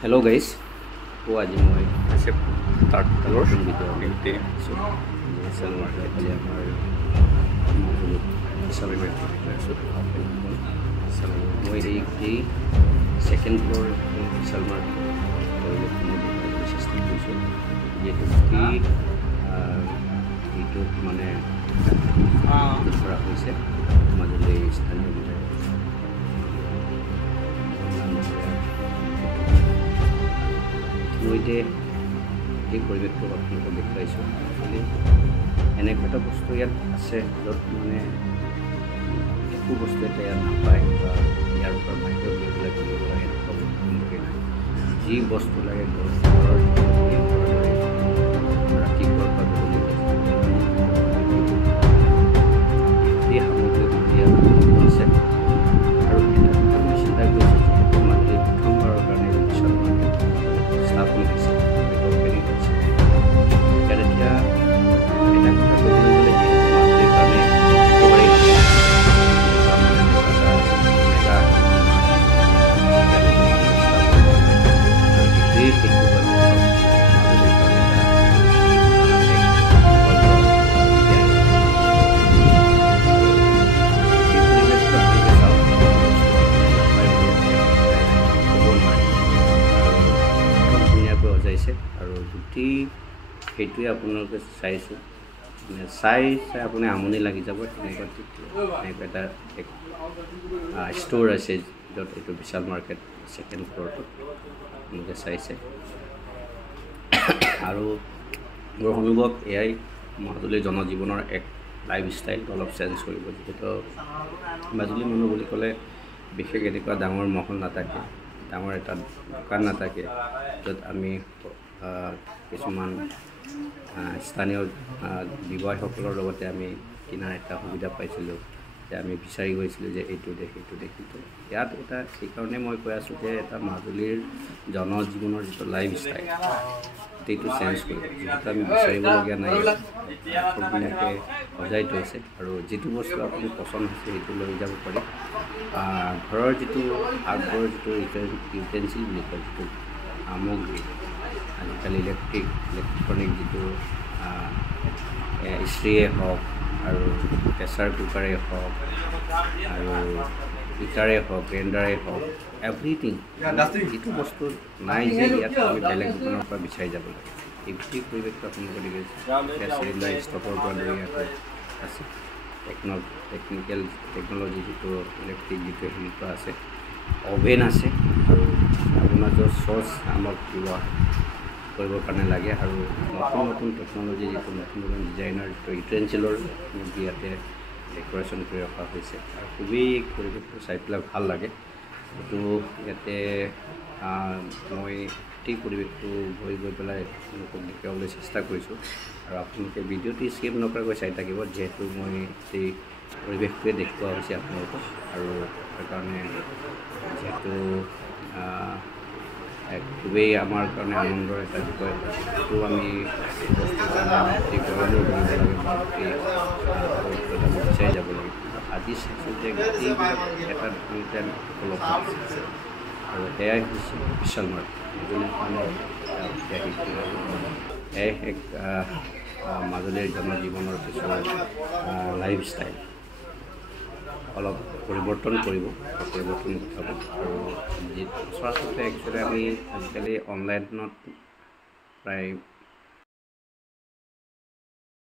Hello guys, po আজি মই Except third floor, নতুন ভিডিঅ' beauty, so বিশাল মাৰ্কেট আজি আমাৰ বিশাল মাৰ্কেট আছোঁ মই এই ছেকেণ্ড ফ্ল'ৰ বিশাল মাৰ্কেট পৰিৱেশসমূহ চেষ্টা কৰিছোঁ যিহেতু এইটোত মানে কৰা হৈছে মাজুলী স্থানীয় বিধায়ক মই এতিয়া এই পৰিৱেশটো আপোনালোকক দেখুৱাইছোঁ একচুৱেলি এনেকুৱা এটা বস্তু ইয়াত আছে য'ত মানে একো বস্তু এটা ইয়াত নাপায় বা ইয়াৰ পৰা বাহিৰত গৈ পেলাই কৰিব লাগে এনেকুৱা বস্তুকে নাই যি বস্তু লাগে ঘৰত ৰাতিপুৱাৰ পৰা গধূলি এই সামগ্ৰীবোৰ ইয়াত আছে আৰু এটা কথা মই চিন্তা কৰিছোঁ যিহেতু মাজুলী প্ৰথমবাৰৰ কাৰণে বিশাল মাৰ্কেট স্থাপন হৈছে অপেনিং হৈছে ইয়াত এতিয়া এটা কথা ক'বলৈ গ'লে যিহেতু মাজুলীৰ কাৰণে একেবাৰেই আৰু গোটেই সেইটোৱে আপোনালোকে চাইছোঁ মানে চাই আপুনি আমনি লাগি যাব তেনেকুৱা এটা ষ্ট'ৰ আছে য'ত এইটো বিশাল মাৰ্কেট ছেকেণ্ড ফ্ল'ৰটোত আপোনালোকে চাইছে আৰু মোৰ অনুভৱ এয়াই মাজুলী জনজীৱনৰ এক লাইফ ষ্টাইলটো অলপ চেঞ্জ কৰিব যিহেতু মাজুলী মানুহ বুলি ক'লে বিশেষ এনেকুৱা ডাঙৰ মহল নাথাকে ডাঙৰ এটা দোকান নাথাকে য'ত আমি কিছুমান স্থানীয় ব্যৱসায়ীসকলৰ লগতে আমি কিনাৰ এটা সুবিধা পাইছিলোঁ যে আমি বিচাৰি গৈছিলোঁ যে এইটো দেশ সেইটো দেশ সেইটো ইয়াত এটা সেইকাৰণে মই কৈ আছোঁ যে এটা মাজুলীৰ জনজীৱনৰ যিটো লাইফ ষ্টাইল সেইটো চেঞ্জ কৰিব যিহেতু আমি বিচাৰিবলগীয়া নাই ধুনীয়াকৈ সজাই থৈছে আৰু যিটো বস্তু আপুনি পচন্দ হৈছে সেইটো লৈ যাব পাৰি ঘৰৰ যিটো আগৰ যিটো ইউটেনচিল বুলি কয় যিটো সামগ্ৰী আজিকালি ইলেক্ট্ৰনিক যিটো ইষ্ট্ৰিয়ে হওক আৰু প্ৰেছাৰ কুকাৰে হওক আৰু হিটাৰে হওক গ্ৰাইণ্ডাৰে হওক এভৰিথিং যিটো বস্তু নাই যে ইয়াত আমি বেলেগ দোকানৰ পৰা বিচাৰি যাব লাগে এই গোটেই পৰিৱেশটো আপোনালোকে দেখিছে গেছ চিলিণ্ডাৰ ষ্টভৰ পৰা লৈ ইয়াত আছে টেকন'লজি যিটো ইলেক্ট্ৰিক যিটো হেৰিটো আছে অভেন আছে আৰু আপোনাৰ য'ত চচ আমাক ব্যৱহাৰ কৰিবৰ কাৰণে লাগে আৰু নতুন নতুন টেকন'লজি যিটো নতুন নতুন ডিজাইনাৰ যিটো ইউটেনচিলৰ ইয়াতে ডেক'ৰেশ্যন কৰি ৰখা হৈছে আৰু খুবেই পৰিৱেশটো চাই পেলাই ভাল লাগে এইটো ইয়াতে মই গোটেই পৰিৱেশটো গৈ পেলাই আপোনালোকক দেখুৱাবলৈ চেষ্টা কৰিছোঁ আৰু আপোনালোকে ভিডিঅ'টো স্কিপ নকৰাকৈ চাই থাকিব যিহেতু মই সেই পৰিৱেশটোৱে দেখুওৱা হৈছে আপোনালোকক আৰু সেইকাৰণে যিহেতু খুবেই আমাৰ কাৰণে আনন্দৰ এটা বিষয় সেইটো আমি বস্তুৰ কাৰণে অতি গৌৰৱো কৰিব লাগে বা অতি আমি বিচাৰি যাব লাগে আজি চাইছোঁ যে গোটেই এটা দুটা উপলব্ধ আছে আৰু সেয়াই হৈছে বিশাল মাৰ্কেট এয়াই এক মাজুলীৰ জনজীৱনৰ কিছু লাইফ ষ্টাইল অলপ পৰিৱৰ্তন কৰিব পৰিৱৰ্তন ঘটাব আৰু সচৰাচৰতে একচুৱেলি আমি আজিকালি অনলাইনত প্ৰায়